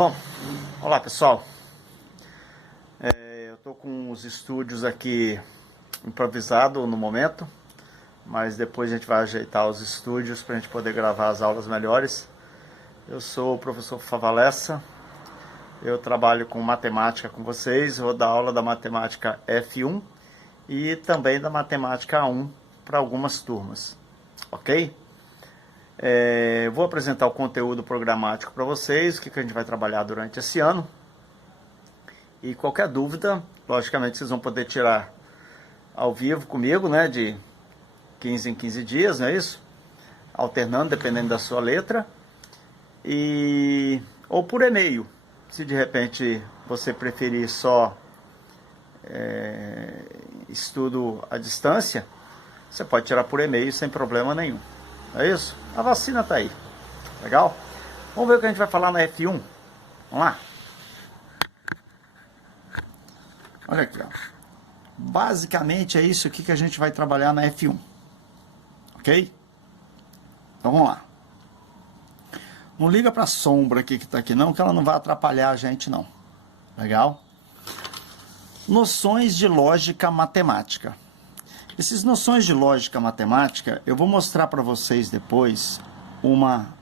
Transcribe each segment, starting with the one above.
Bom, olá pessoal, eu estou com os estúdios aqui improvisado no momento, mas depois a gente vai ajeitar os estúdios para a gente poder gravar as aulas melhores. Eu sou o professor Favalessa, eu trabalho com matemática com vocês, vou dar aula da matemática F1 e também da matemática A1 para algumas turmas, ok? Vou apresentar o conteúdo programático para vocês, o que a gente vai trabalhar durante esse ano. E qualquer dúvida, logicamente vocês vão poder tirar ao vivo comigo, né, de 15 em 15 dias, não é isso? Alternando, dependendo da sua letra. Ou por e-mail, se de repente você preferir só estudo à distância, você pode tirar por e-mail sem problema nenhum. É isso? A vacina tá aí. Legal? Vamos ver o que a gente vai falar na F1. Vamos lá? Olha aqui, ó. Basicamente é isso aqui que a gente vai trabalhar na F1. Ok? Então vamos lá. Não liga para a sombra aqui que tá aqui não, que ela não vai atrapalhar a gente não. Legal? Noções de lógica matemática. Essas noções de lógica matemática, eu vou mostrar para vocês depois uma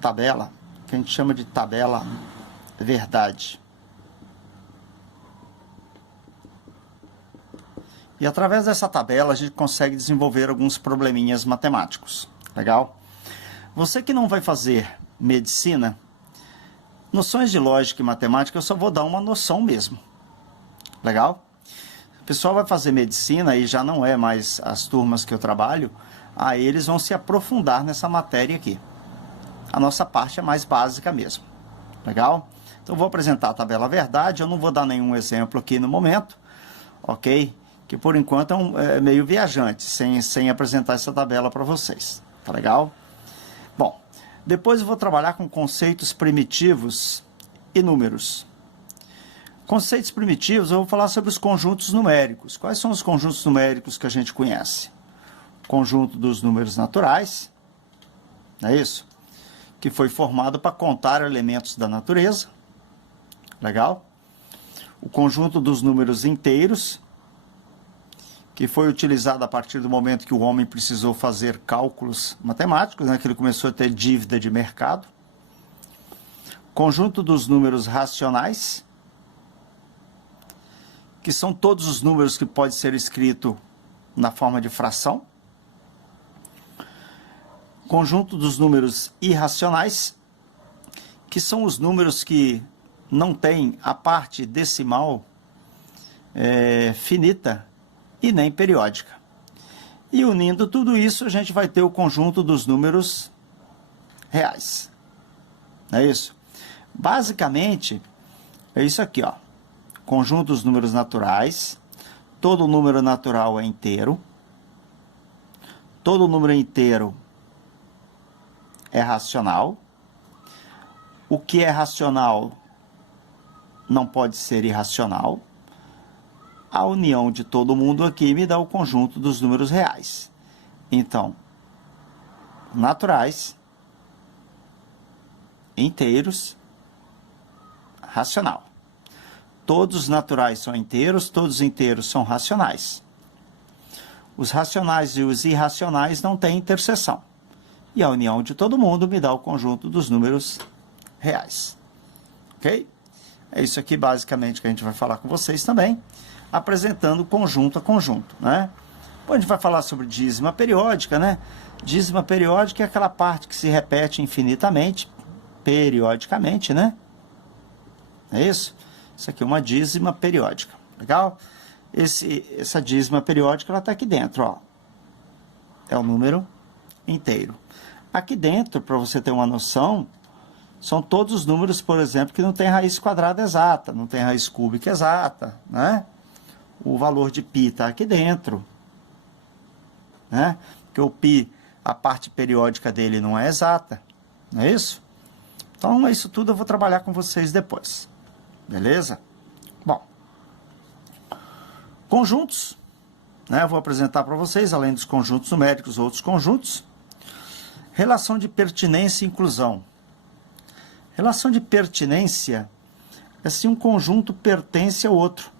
tabela, que a gente chama de tabela verdade. E através dessa tabela a gente consegue desenvolver alguns probleminhas matemáticos. Legal? Você que não vai fazer medicina, noções de lógica e matemática eu só vou dar uma noção mesmo. Legal? O pessoal vai fazer medicina e já não é mais as turmas que eu trabalho, aí eles vão se aprofundar nessa matéria aqui. A nossa parte é mais básica mesmo. Legal? Então eu vou apresentar a tabela verdade, eu não vou dar nenhum exemplo aqui no momento, ok? Que por enquanto é meio viajante, sem apresentar essa tabela para vocês. Tá legal? Bom, depois eu vou trabalhar com conceitos primitivos e números. Conceitos primitivos, eu vou falar sobre os conjuntos numéricos. Quais são os conjuntos numéricos que a gente conhece? O conjunto dos números naturais, não é isso? Que foi formado para contar elementos da natureza. Legal? O conjunto dos números inteiros, que foi utilizado a partir do momento que o homem precisou fazer cálculos matemáticos, né, que ele começou a ter dívida de mercado. Conjunto dos números racionais, que são todos os números que podem ser escritos na forma de fração. Conjunto dos números irracionais, que são os números que não têm a parte decimal finita e nem periódica. E unindo tudo isso, a gente vai ter o conjunto dos números reais. Não é isso? Basicamente, é isso aqui, ó. Conjunto dos números naturais. Todo número natural é inteiro. Todo número inteiro é racional. O que é racional não pode ser irracional. A união de todo mundo aqui me dá o conjunto dos números reais. Então, naturais, inteiros, racional. Todos os naturais são inteiros, todos os inteiros são racionais. Os racionais e os irracionais não têm interseção. E a união de todo mundo me dá o conjunto dos números reais. Ok? É isso aqui basicamente que a gente vai falar com vocês também, apresentando conjunto a conjunto, né? Depois a gente vai falar sobre dízima periódica, né? Dízima periódica é aquela parte que se repete infinitamente, periodicamente, né? É isso? Isso aqui é uma dízima periódica, legal? Essa dízima periódica, ela está aqui dentro, ó. É o número inteiro. Aqui dentro, para você ter uma noção, são todos os números, por exemplo, que não tem raiz quadrada exata, não tem raiz cúbica exata, né? O valor de π está aqui dentro, né? Porque o π, a parte periódica dele não é exata, não é isso? Então, isso tudo eu vou trabalhar com vocês depois. Beleza? Bom, conjuntos, né? Eu vou apresentar para vocês, além dos conjuntos numéricos, outros conjuntos. Relação de pertinência e inclusão. Relação de pertinência é se um conjunto pertence ao outro.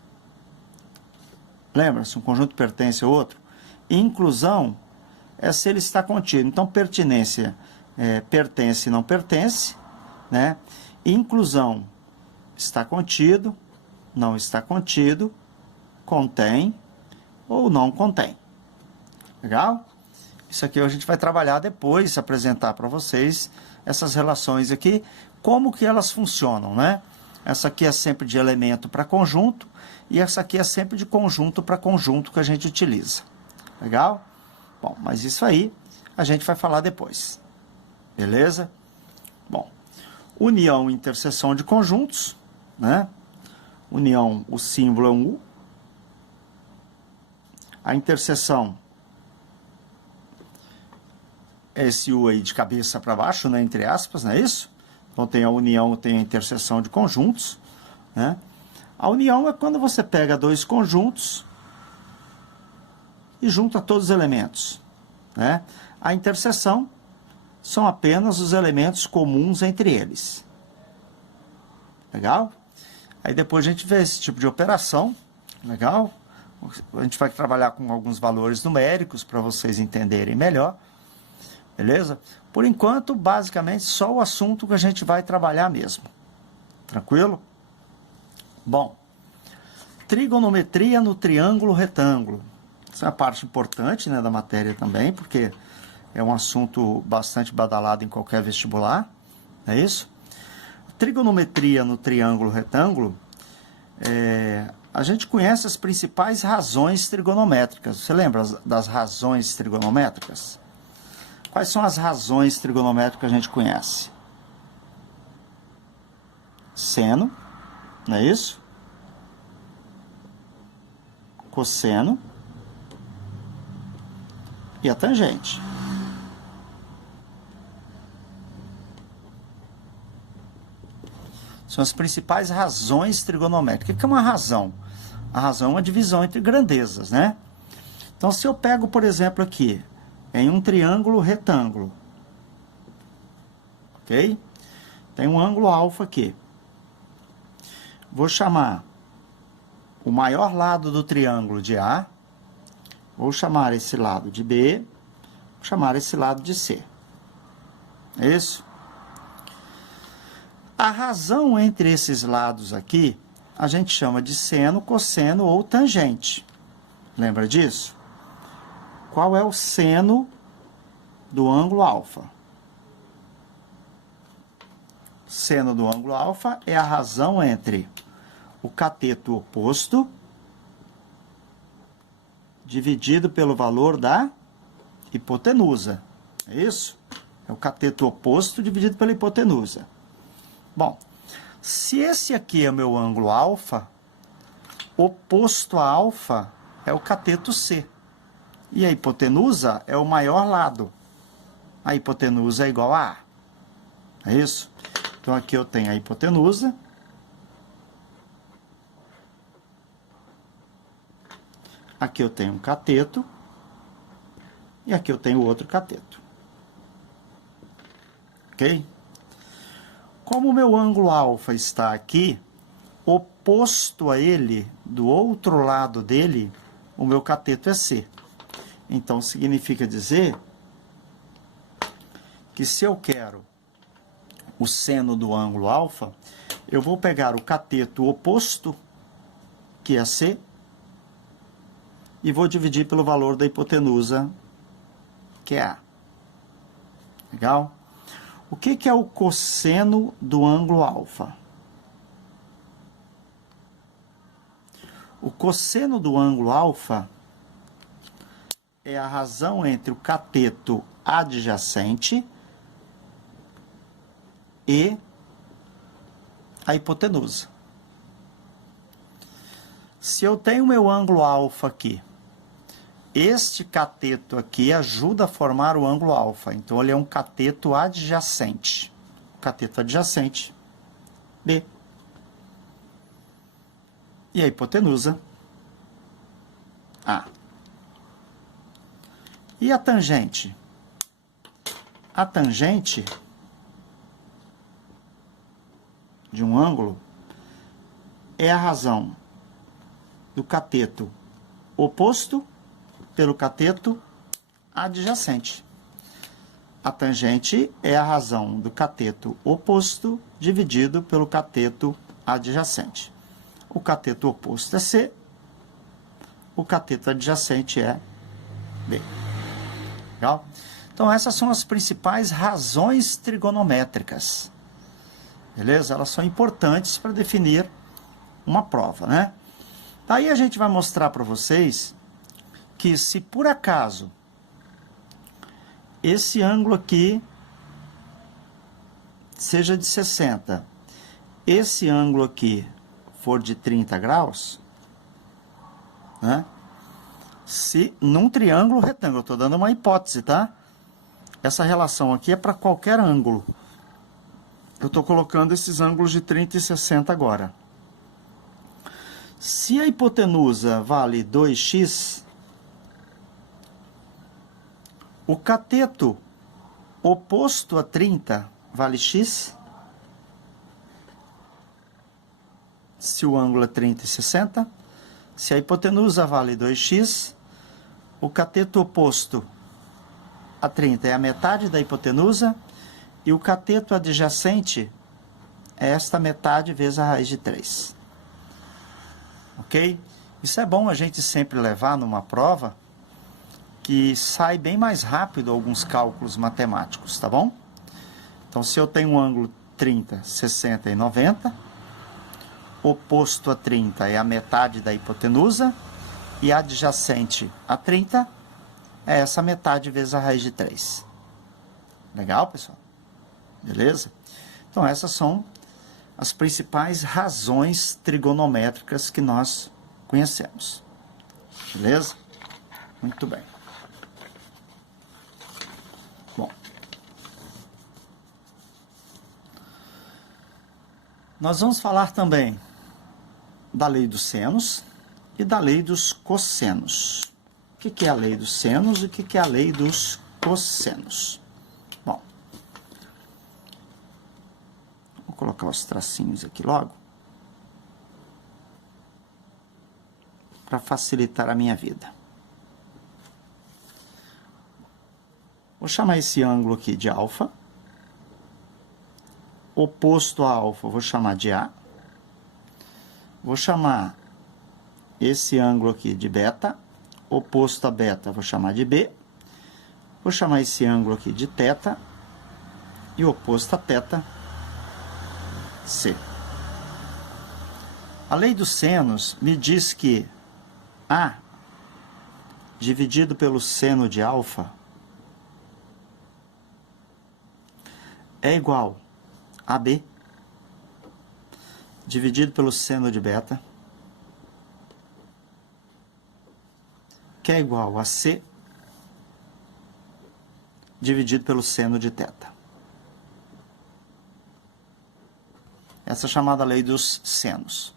Lembra? Se um conjunto pertence ao outro. E inclusão é se ele está contido. Então, pertinência pertence e não pertence, né? Inclusão está contido, não está contido, contém ou não contém. Legal? Isso aqui a gente vai trabalhar depois, apresentar para vocês essas relações aqui, como que elas funcionam, né? Essa aqui é sempre de elemento para conjunto, e essa aqui é sempre de conjunto para conjunto que a gente utiliza. Legal? Bom, mas isso aí a gente vai falar depois. Beleza? Bom, união e interseção de conjuntos, né? União, o símbolo é um U. A interseção é esse U aí de cabeça para baixo, né? Entre aspas, não é isso? Então tem a união, tem a interseção de conjuntos, né? A união é quando você pega dois conjuntos e junta todos os elementos, né? A interseção são apenas os elementos comuns entre eles. Legal? Aí depois a gente vê esse tipo de operação, legal? A gente vai trabalhar com alguns valores numéricos para vocês entenderem melhor, beleza? Por enquanto, basicamente, só o assunto que a gente vai trabalhar mesmo. Tranquilo? Bom, trigonometria no triângulo retângulo. Essa é uma parte importante, né, da matéria também, porque é um assunto bastante badalado em qualquer vestibular, não é isso? Trigonometria no triângulo retângulo, a gente conhece as principais razões trigonométricas. Você lembra das razões trigonométricas? Quais são as razões trigonométricas que a gente conhece? Seno, não é isso? Cosseno e a tangente. São as principais razões trigonométricas. O que é uma razão? A razão é uma divisão entre grandezas, né? Então, se eu pego, por exemplo, aqui, em um triângulo retângulo, ok? Tem um ângulo alfa aqui. Vou chamar o maior lado do triângulo de A, vou chamar esse lado de B, vou chamar esse lado de C. É isso? A razão entre esses lados aqui, a gente chama de seno, cosseno ou tangente. Lembra disso? Qual é o seno do ângulo alfa? Seno do ângulo alfa é a razão entre o cateto oposto dividido pelo valor da hipotenusa. É isso? É o cateto oposto dividido pela hipotenusa. Bom, se esse aqui é o meu ângulo alfa, oposto a alfa é o cateto C. E a hipotenusa é o maior lado. A hipotenusa é igual a A. É isso? Então, aqui eu tenho a hipotenusa. Aqui eu tenho um cateto. E aqui eu tenho outro cateto. Ok? Como o meu ângulo alfa está aqui, oposto a ele, do outro lado dele, o meu cateto é C. Então, significa dizer que se eu quero o seno do ângulo alfa, eu vou pegar o cateto oposto, que é C, e vou dividir pelo valor da hipotenusa, que é A. Legal? O que é o cosseno do ângulo alfa? O cosseno do ângulo alfa é a razão entre o cateto adjacente e a hipotenusa. Se eu tenho meu ângulo alfa aqui, este cateto aqui ajuda a formar o ângulo alfa. Então, ele é um cateto adjacente. Cateto adjacente, B. E a hipotenusa, A. E a tangente? A tangente de um ângulo é a razão do cateto oposto pelo cateto adjacente. A tangente é a razão do cateto oposto dividido pelo cateto adjacente. O cateto oposto é C, o cateto adjacente é B. Legal? Então, essas são as principais razões trigonométricas. Beleza? Elas são importantes para definir uma prova, né? Daí a gente vai mostrar para vocês que se por acaso esse ângulo aqui seja de 60, esse ângulo aqui for de 30 graus, né? Se num triângulo retângulo, eu estou dando uma hipótese, tá? Essa relação aqui é para qualquer ângulo. Eu estou colocando esses ângulos de 30 e 60 agora. Se a hipotenusa vale 2x, o cateto oposto a 30 vale x. Se o ângulo é 30 e 60. Se a hipotenusa vale 2x, o cateto oposto a 30 é a metade da hipotenusa e o cateto adjacente é esta metade vezes a raiz de 3. Ok? Isso é bom a gente sempre levar numa prova que sai bem mais rápido alguns cálculos matemáticos, tá bom? Então, se eu tenho um ângulo 30, 60 e 90, oposto a 30 é a metade da hipotenusa e adjacente a 30 é essa metade vezes a raiz de 3. Legal, pessoal? Beleza? Então, essas são as principais razões trigonométricas que nós conhecemos. Beleza? Muito bem. Bom. Nós vamos falar também da lei dos senos e da lei dos cossenos. O que é a lei dos senos e o que é a lei dos cossenos? Bom, vou colocar os tracinhos aqui logo para facilitar a minha vida. Vou chamar esse ângulo aqui de alfa. Oposto a alfa, vou chamar de A. Vou chamar esse ângulo aqui de beta. Oposto a beta, vou chamar de B. Vou chamar esse ângulo aqui de teta. E oposto a teta, C. A lei dos senos me diz que A dividido pelo seno de alfa é igual a B dividido pelo seno de beta, que é igual a C dividido pelo seno de teta. Essa é a chamada lei dos senos.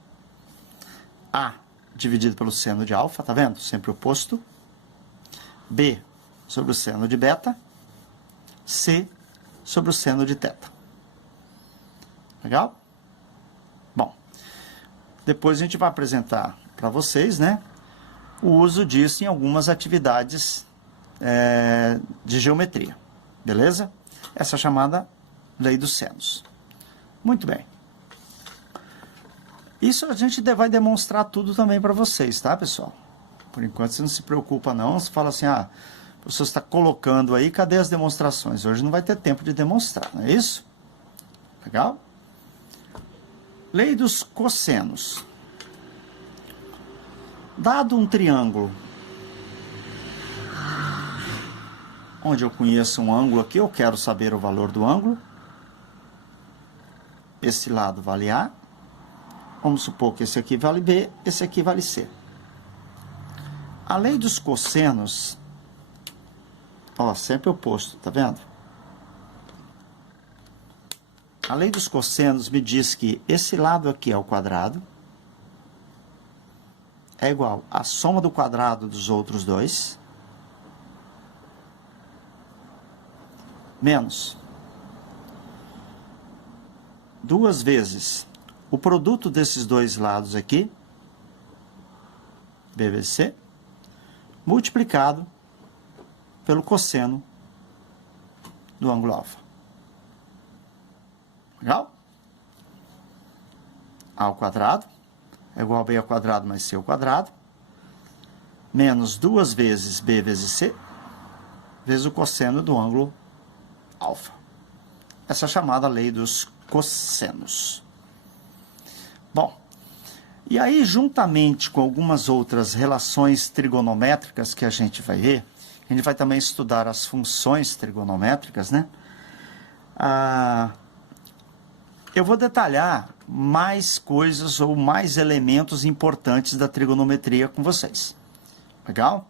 A dividido pelo seno de alfa, tá vendo? Sempre oposto. B sobre o seno de beta. C sobre o seno de teta. Legal? Bom, depois a gente vai apresentar para vocês, né, o uso disso em algumas atividades de geometria. Beleza? Essa é a chamada lei dos senos. Muito bem. Isso a gente vai demonstrar tudo também para vocês, tá, pessoal? Por enquanto você não se preocupa não, você fala assim, ah, o professor está colocando aí, cadê as demonstrações? Hoje não vai ter tempo de demonstrar, não é isso? Legal? Lei dos cossenos. Dado um triângulo, onde eu conheço um ângulo aqui, eu quero saber o valor do ângulo. Esse lado vale A. Vamos supor que esse aqui vale B, esse aqui vale C. A lei dos cossenos, ó, sempre oposto, tá vendo? A lei dos cossenos me diz que esse lado aqui é o quadrado, é igual à soma do quadrado dos outros dois, menos duas vezes o produto desses dois lados aqui, BVC, multiplicado pelo cosseno do ângulo alfa. Legal? A ao quadrado é igual a B ao quadrado mais C ao quadrado, menos duas vezes B vezes C, vezes o cosseno do ângulo alfa. Essa é a chamada lei dos cossenos. Bom, e aí, juntamente com algumas outras relações trigonométricas que a gente vai ver, a gente vai também estudar as funções trigonométricas, né? Eu vou detalhar mais coisas ou mais elementos importantes da trigonometria com vocês. Legal?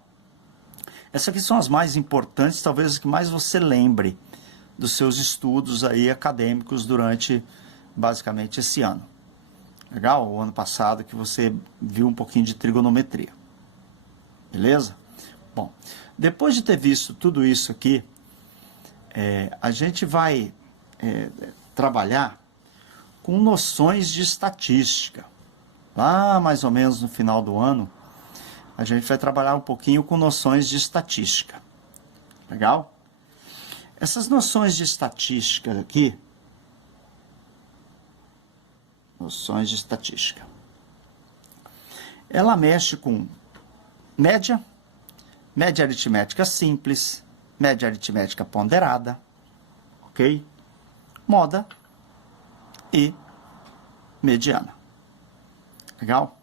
Essas aqui são as mais importantes, talvez as que mais você lembre dos seus estudos aí acadêmicos durante, basicamente, esse ano. Legal? O ano passado que você viu um pouquinho de trigonometria. Beleza? Bom, depois de ter visto tudo isso aqui, a gente vai trabalhar com noções de estatística. Lá, mais ou menos no final do ano, a gente vai trabalhar um pouquinho com noções de estatística. Legal? Essas noções de estatística aqui, noções de estatística, ela mexe com média, média aritmética simples, média aritmética ponderada, ok? Moda e mediana. Legal?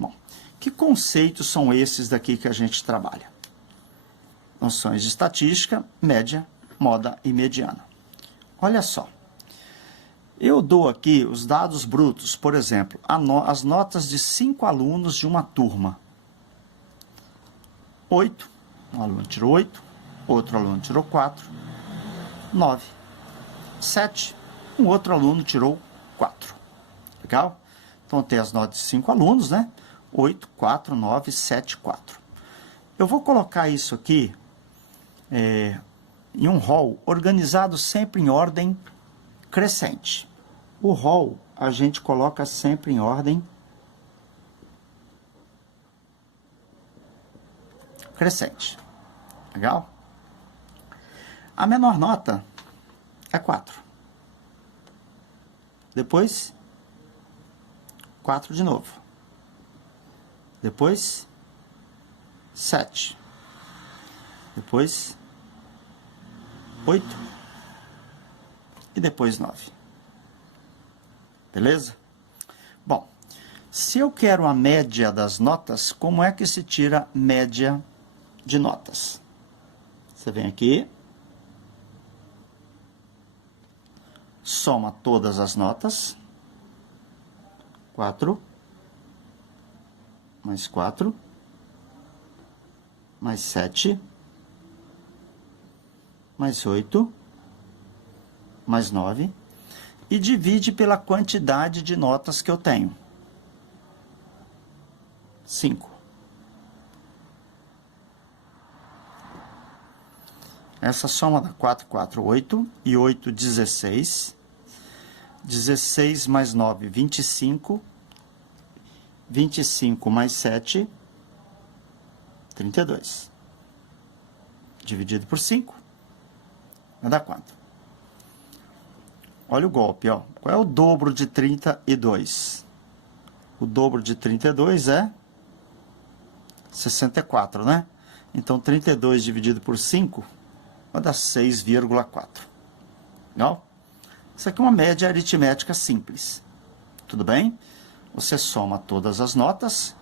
Bom, que conceitos são esses daqui que a gente trabalha? Noções de estatística, média, moda e mediana. Olha só. Eu dou aqui os dados brutos, por exemplo, as notas de 5 alunos de uma turma. 8, um aluno tirou 8, outro aluno tirou 4, 9, 7, um outro aluno tirou 4. Legal? Então, tem as notas de 5 alunos, né? 8, 4, 9, 7, 4. Eu vou colocar isso aqui em um rol organizado sempre em ordem crescente. O rol a gente coloca sempre em ordem crescente. Legal? A menor nota é 4. Depois, 4 de novo. Depois, 7. Depois, 8. E depois 9. Beleza? Bom, se eu quero a média das notas, como é que se tira média de notas? Você vem aqui, soma todas as notas, 4, mais 4, mais 7, mais 8, mais 9, e divide pela quantidade de notas que eu tenho. 5. Essa soma dá 4, 4, 8, e 8, 16. 16 mais 9, 25. 25 mais 7, 32. Dividido por 5, vai dar quanto? Olha o golpe, ó. Qual é o dobro de 32? O dobro de 32 é 64, né? Então, 32 dividido por 5 vai dar 6,4. Legal? Isso aqui é uma média aritmética simples. Tudo bem? Você soma todas as notas.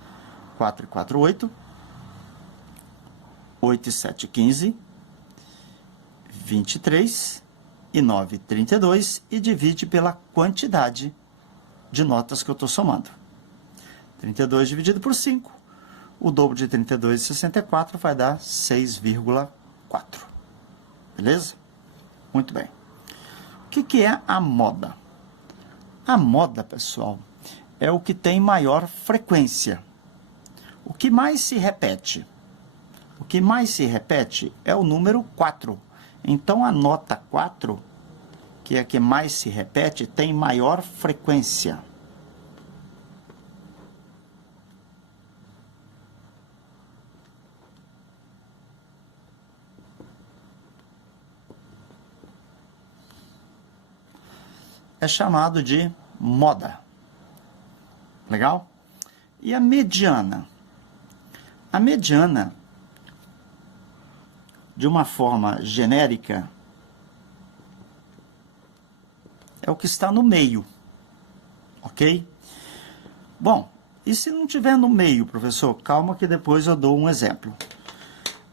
4 e 4, 8. 8 e 7, 15. 23. E 9, 32, e divide pela quantidade de notas que eu estou somando. 32 dividido por 5, o dobro de 32 e 64 vai dar 6,4. Beleza? Muito bem. O que é a moda? A moda, pessoal, é o que tem maior frequência. O que mais se repete? O que mais se repete é o número 4. Então, a nota 4, que é a que mais se repete, tem maior frequência. É chamado de moda. Legal? E a mediana? A mediana, de uma forma genérica, é o que está no meio. Ok? Bom, e se não tiver no meio, professor? Calma que depois eu dou um exemplo.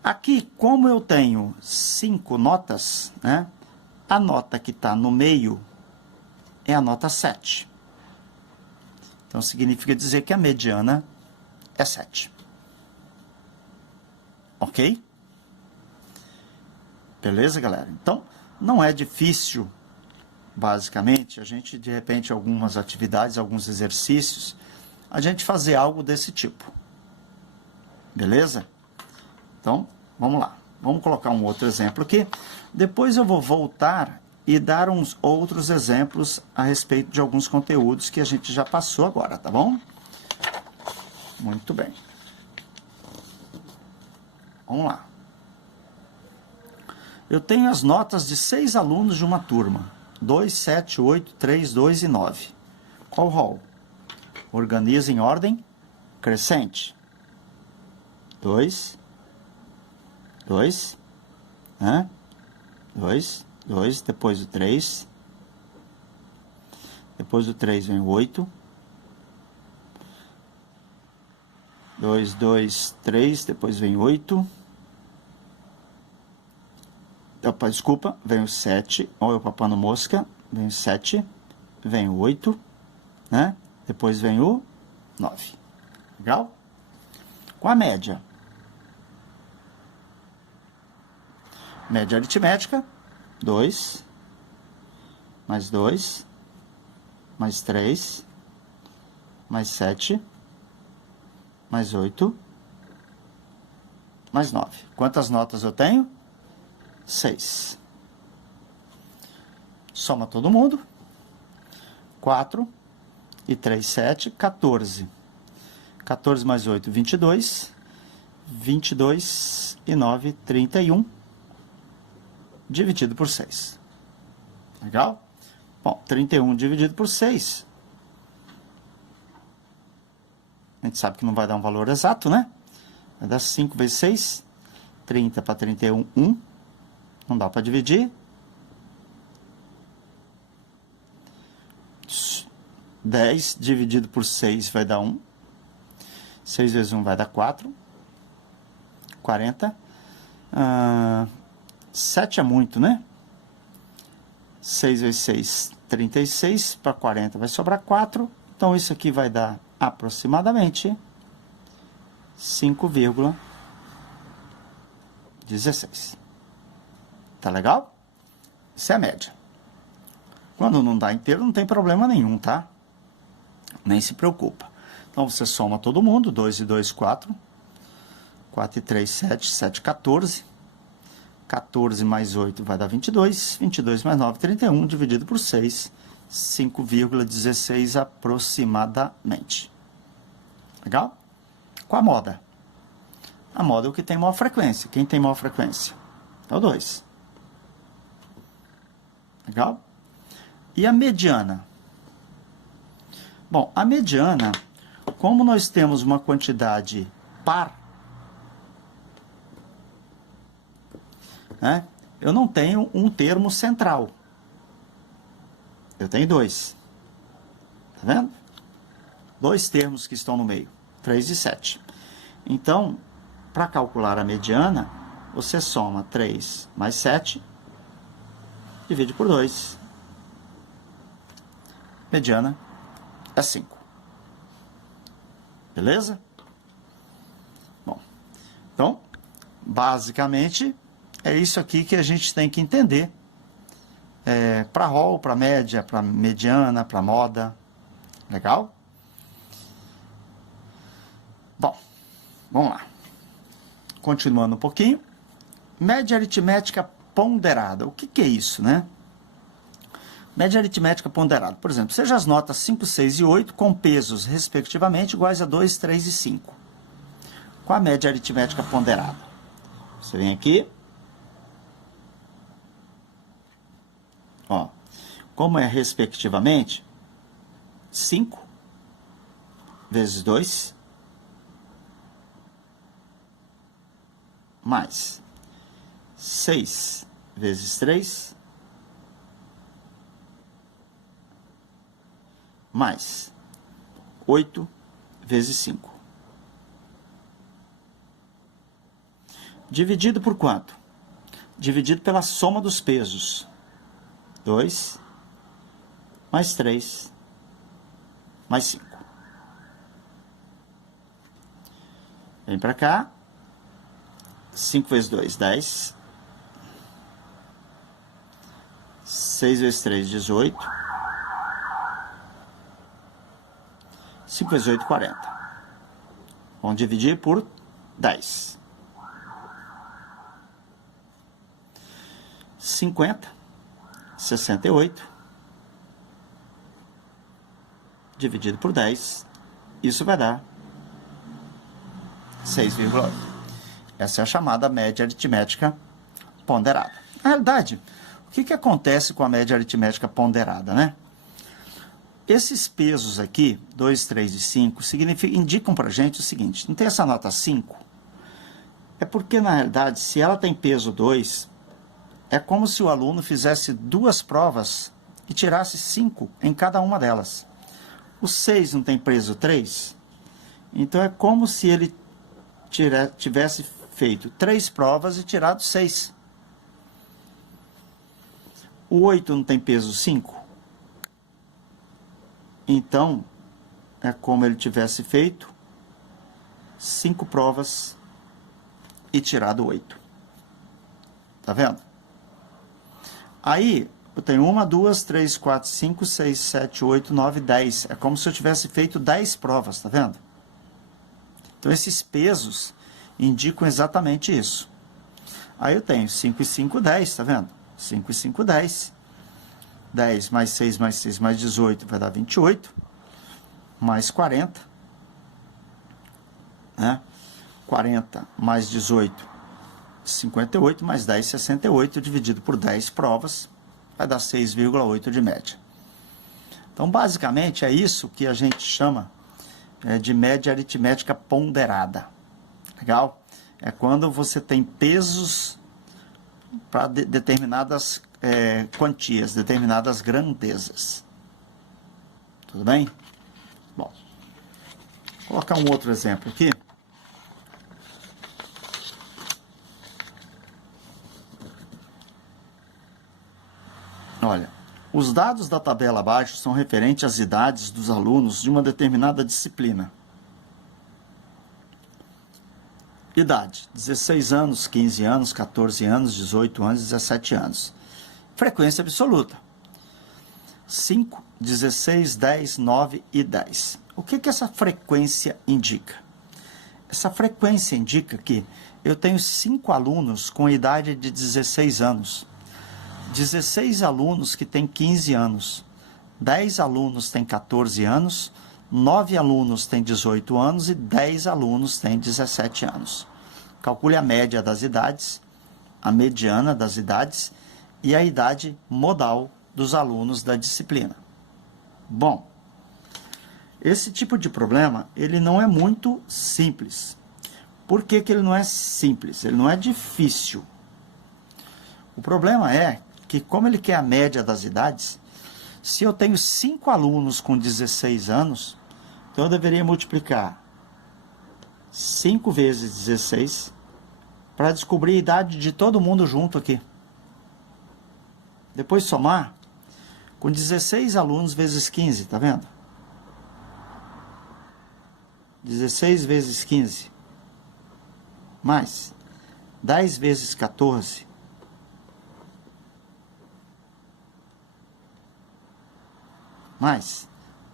Aqui, como eu tenho 5 notas, né? A nota que está no meio é a nota 7. Então, significa dizer que a mediana é 7. Ok? Beleza, galera? Então, não é difícil, basicamente, a gente, de repente, algumas atividades, alguns exercícios, a gente fazer algo desse tipo. Beleza? Então, vamos lá. Vamos colocar um outro exemplo aqui. Depois eu vou voltar e dar uns outros exemplos a respeito de alguns conteúdos que a gente já passou agora, tá bom? Muito bem. Vamos lá. Eu tenho as notas de 6 alunos de uma turma. 2, 7, 8, 3, 2 e 9. Qual rol? Organiza em ordem crescente. 2, 2, né? 2, 2, depois o 3. Depois do 3 vem o 8. 2, 2, 3, depois vem 8. Opa, desculpa, vem o 7. Olha eu papando mosca. Vem o 7. Vem o 8. Né? Depois vem o 9. Legal? Com a média. Média aritmética. 2. Mais 2. Mais 3. Mais 7. Mais 8. Mais 9. Quantas notas eu tenho? 6. Soma todo mundo. 4 e 3, 7, 14. 14 mais 8, 22. 22 e 9, 31. Dividido por 6. Legal? Bom, 31 dividido por 6. A gente sabe que não vai dar um valor exato, né? Vai dar 5 vezes 6. 30 para 31, 1. Não dá para dividir. 10 dividido por 6 vai dar 1. 6 vezes 1 vai dar 4. 40. 7 é muito, né? 6 vezes 6, 36. Para 40 vai sobrar 4. Então, isso aqui vai dar aproximadamente 5,16. Tá legal? Isso é a média. Quando não dá inteiro, não tem problema nenhum, tá? Nem se preocupa. Então, você soma todo mundo. 2 e 2, 4. 4 e 3, 7. 7, 14. 14 mais 8 vai dar 22. 22 mais 9, 31. Dividido por 6. 5,16 aproximadamente. Legal? Com a moda. A moda é o que tem maior frequência. Quem tem maior frequência? É o 2. Legal? E a mediana? Bom, a mediana, como nós temos uma quantidade par, né, eu não tenho um termo central. Eu tenho 2. Tá vendo? 2 termos que estão no meio. 3 e 7. Então, para calcular a mediana, você soma 3 mais 7, divide por 2. Mediana é 5. Beleza? Bom, então, basicamente, é isso aqui que a gente tem que entender. Para rol, para média, para mediana, para moda. Legal? Bom, vamos lá. Continuando um pouquinho. Média aritmética ponderada. O que é isso, né? Média aritmética ponderada. Por exemplo, seja as notas 5, 6 e 8 com pesos, respectivamente, iguais a 2, 3 e 5. Qual a média aritmética ponderada? Você vem aqui. Ó, como é respectivamente, 5 vezes 2 mais 6 vezes 3 mais 8 vezes 5. Dividido por quanto? Dividido pela soma dos pesos. 2 mais 3 mais 5. Vem para cá. 5 vezes 2, 10. 6 vezes 3, 18. 5 vezes 8, 40. Vamos dividir por 10. 50, 68. Dividido por 10. Isso vai dar 6,8. Essa é a chamada média aritmética ponderada. Na realidade, o que acontece com a média aritmética ponderada, né? Esses pesos aqui, 2, 3 e 5, indicam para a gente o seguinte: não tem essa nota 5? É porque, na realidade, se ela tem peso 2, é como se o aluno fizesse 2 provas e tirasse 5 em cada uma delas. O 6 não tem peso 3? Então, é como se ele tivesse feito 3 provas e tirado 6. O 8 não tem peso 5? Então, é como ele tivesse feito 5 provas e tirado 8. Tá vendo? Aí, eu tenho 1, 2, 3, 4, 5, 6, 7, 8, 9, 10. É como se eu tivesse feito 10 provas, tá vendo? Então, esses pesos indicam exatamente isso. Aí eu tenho 5 e 5, 10, tá vendo? 5 e 5, 10. 10 mais 6 mais 6 mais 18 vai dar 28. Mais 40. Né? 40 mais 18, 58. Mais 10, 68. Dividido por 10 provas, vai dar 6,8 de média. Então, basicamente, é isso que a gente chama de média aritmética ponderada. Legal? É quando você tem pesos para determinadas quantias, determinadas grandezas. Tudo bem? Bom, vou colocar um outro exemplo aqui. Olha, os dados da tabela abaixo são referentes às idades dos alunos de uma determinada disciplina. Idade: 16 anos, 15 anos, 14 anos, 18 anos, 17 anos. Frequência absoluta: 5, 16, 10, 9 e 10. O que essa frequência indica? Essa frequência indica que eu tenho 5 alunos com idade de 16 anos, 16 alunos que têm 15 anos, 10 alunos têm 14 anos, 9 alunos têm 18 anos e 10 alunos têm 17 anos. Calcule a média das idades, a mediana das idades e a idade modal dos alunos da disciplina. Bom, esse tipo de problema, ele não é muito simples. Por que ele não é simples? Ele não é difícil. O problema é que, como ele quer a média das idades, se eu tenho 5 alunos com 16 anos, então eu deveria multiplicar 5 vezes 16 para descobrir a idade de todo mundo junto aqui. Depois somar com 16 alunos vezes 15, tá vendo? 16 vezes 15 mais 10 vezes 14 mais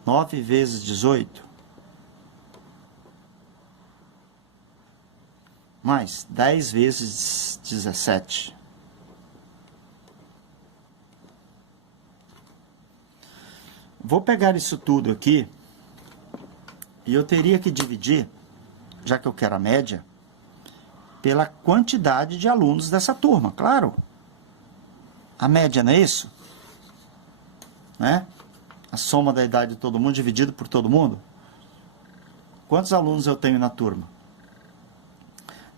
9 vezes 18 mais 10 vezes 17 Vou pegar isso tudo aqui e eu teria que dividir, já que eu quero a média, pela quantidade de alunos dessa turma, claro. A média, não é isso? Né? A soma da idade de todo mundo dividido por todo mundo. Quantos alunos eu tenho na turma?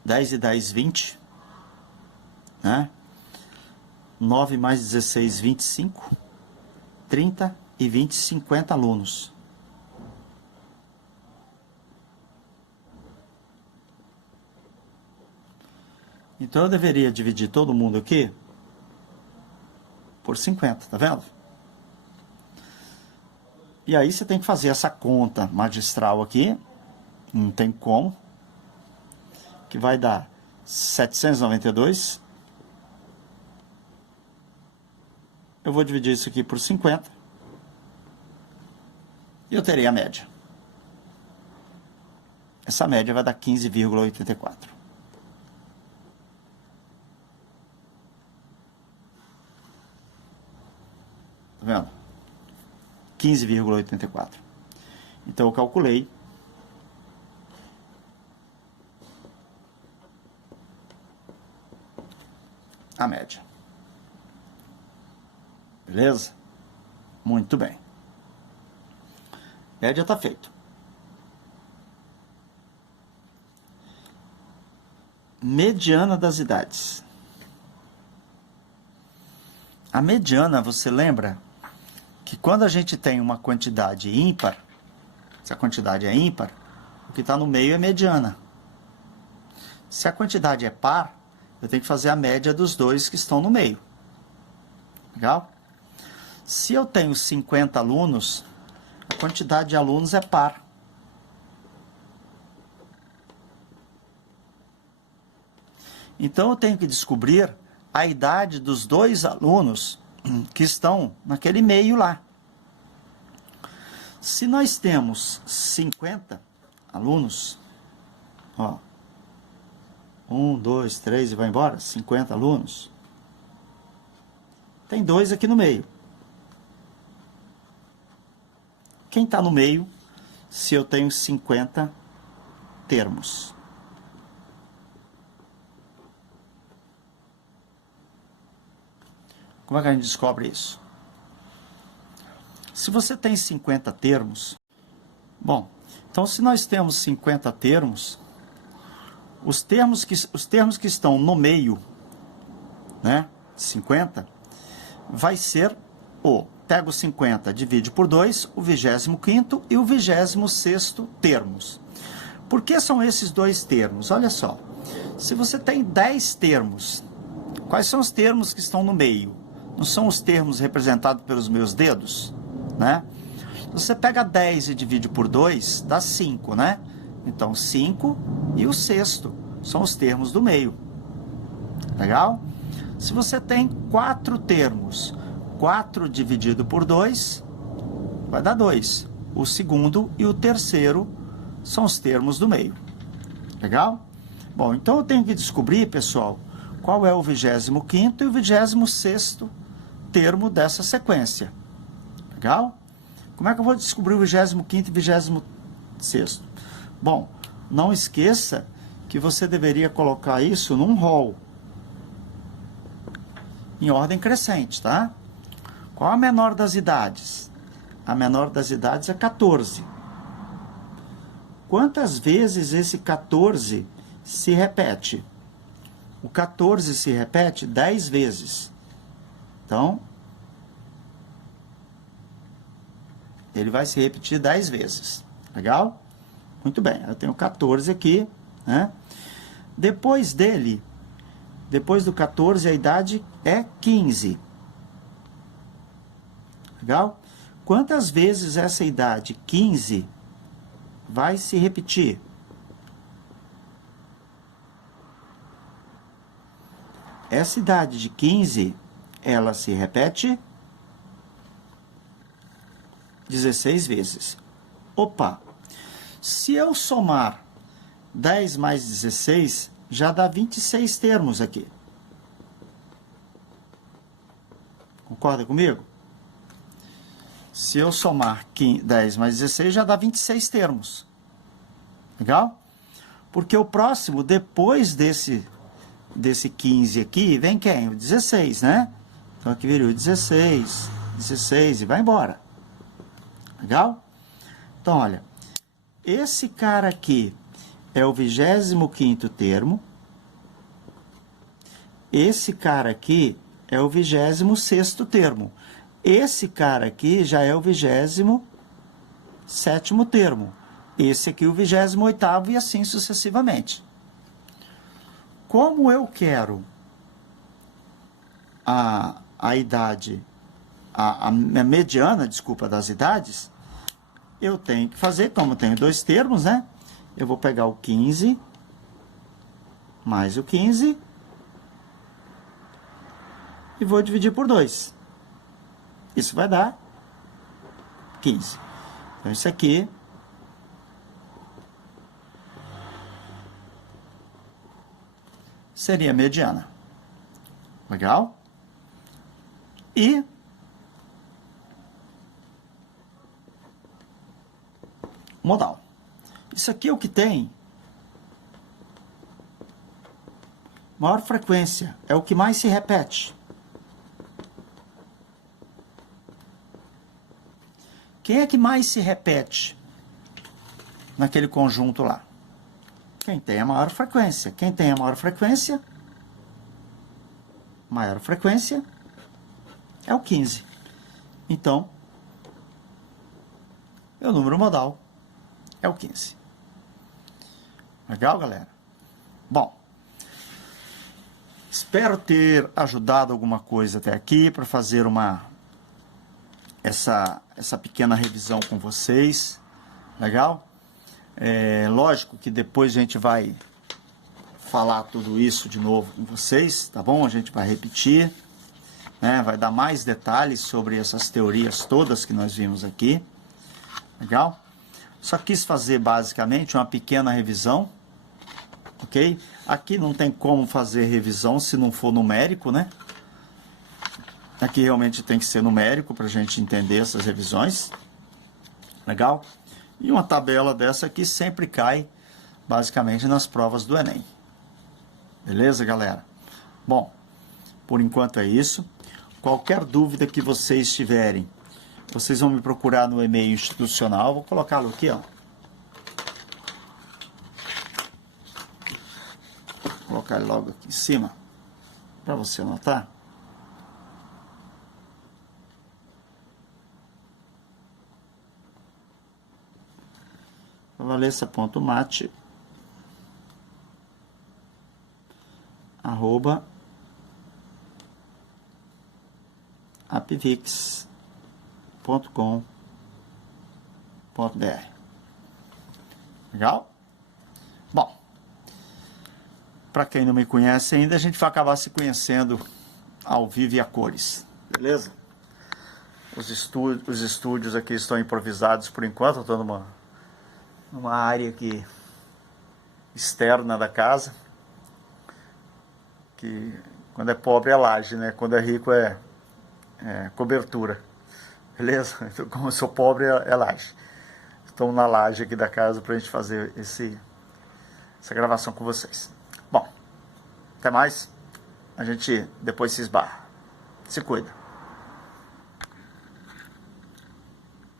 10 e 10, 20. Né? 9 mais 16, 25. 30 e 20, 50 alunos. Então eu deveria dividir todo mundo aqui por 50, tá vendo? E aí você tem que fazer essa conta magistral aqui, não tem como, que vai dar 792. Eu vou dividir isso aqui por 50 e eu terei a média. Essa média vai dar 15,84. Tá vendo? 15,84. Então eu calculei a média. Beleza? Muito bem. Média está feito. Mediana das idades. A mediana, você lembra que quando a gente tem uma quantidade ímpar, se a quantidade é ímpar, o que está no meio é mediana. Se a quantidade é par, eu tenho que fazer a média dos dois que estão no meio. Legal? Se eu tenho 50 alunos, a quantidade de alunos é par. Então eu tenho que descobrir a idade dos dois alunos que estão naquele meio lá. Se nós temos 50 alunos, ó, 1, 2, 3 e vai embora, 50 alunos, tem dois aqui no meio. Quem está no meio, se eu tenho 50 termos? Como é que a gente descobre isso? Se você tem 50 termos, bom, então se nós temos 50 termos, os termos que estão no meio, né, 50, vai ser pega o 50, divide por 2, o 25º e o 26º termos. Por que são esses dois termos? Olha só, se você tem 10 termos, quais são os termos que estão no meio? Não são os termos representados pelos meus dedos, né? Você pega 10 e divide por 2, dá 5, né? Então, 5 e o sexto são os termos do meio. Legal? Se você tem 4 termos, 4 dividido por 2 vai dar 2. O segundo e o terceiro são os termos do meio. Legal? Bom, então eu tenho que descobrir, pessoal, qual é o 25º e o 26º termo dessa sequência. Legal? Como é que eu vou descobrir o 25º e 26º? Bom, não esqueça que você deveria colocar isso num rol, em ordem crescente, tá? Qual a menor das idades? A menor das idades é 14. Quantas vezes esse 14 se repete? O 14 se repete 10 vezes. Então, ele vai se repetir 10 vezes. Legal? Muito bem, eu tenho 14 aqui, né? Depois dele, depois do 14, a idade é 15. Legal? Quantas vezes essa idade 15 vai se repetir? Essa idade de 15, ela se repete 16 vezes. Opa! Se eu somar 10 mais 16, já dá 26 termos aqui. Concorda comigo? Se eu somar 10 mais 16, já dá 26 termos. Legal? Porque o próximo, depois desse 15 aqui, vem quem? O 16, né? Então aqui vira o 16, 16 e vai embora. Legal? Então, olha, esse cara aqui é o 25º termo. Esse cara aqui é o 26º termo. Esse cara aqui já é o 27º termo. Esse aqui o 28º e assim sucessivamente. Como eu quero a idade, a mediana, desculpa, das idades, eu tenho que fazer, como eu tenho dois termos, né? Eu vou pegar o 15 mais o 15 e vou dividir por 2. Isso vai dar 15. Então, isso aqui seria a mediana. Legal? E modal. Isso aqui é o que tem maior frequência, é o que mais se repete. Quem é que mais se repete naquele conjunto lá? Quem tem a maior frequência. Quem tem a maior frequência é o 15. Então, o número modal é o 15. Legal, galera? Bom, espero ter ajudado alguma coisa até aqui para fazer essa pequena revisão com vocês. Legal? Lógico que depois a gente vai falar tudo isso de novo com vocês, tá bom? A gente vai repetir, né? Vai dar mais detalhes sobre essas teorias todas que nós vimos aqui. Legal? Só quis fazer basicamente uma pequena revisão, ok? Aqui não tem como fazer revisão se não for numérico, né? Aqui realmente tem que ser numérico para a gente entender essas revisões. Legal? E uma tabela dessa aqui sempre cai basicamente nas provas do Enem. Beleza, galera? Bom, por enquanto é isso. Qualquer dúvida que vocês tiverem, vocês vão me procurar no e-mail institucional. Vou colocá-lo aqui, ó. Vou colocar ele logo aqui em cima, para você anotar. valessa.apvix.com.br. Legal? Bom, para quem não me conhece ainda, a gente vai acabar se conhecendo ao vivo e a cores. Beleza? Os estúdios aqui estão improvisados por enquanto. Eu estou numa área aqui externa da casa, que quando é pobre é laje, né? Quando é rico é cobertura. Beleza? Então, como eu sou pobre é laje. Estou na laje aqui da casa para a gente fazer essa gravação com vocês. Bom, até mais. A gente depois se esbarra. Se cuida.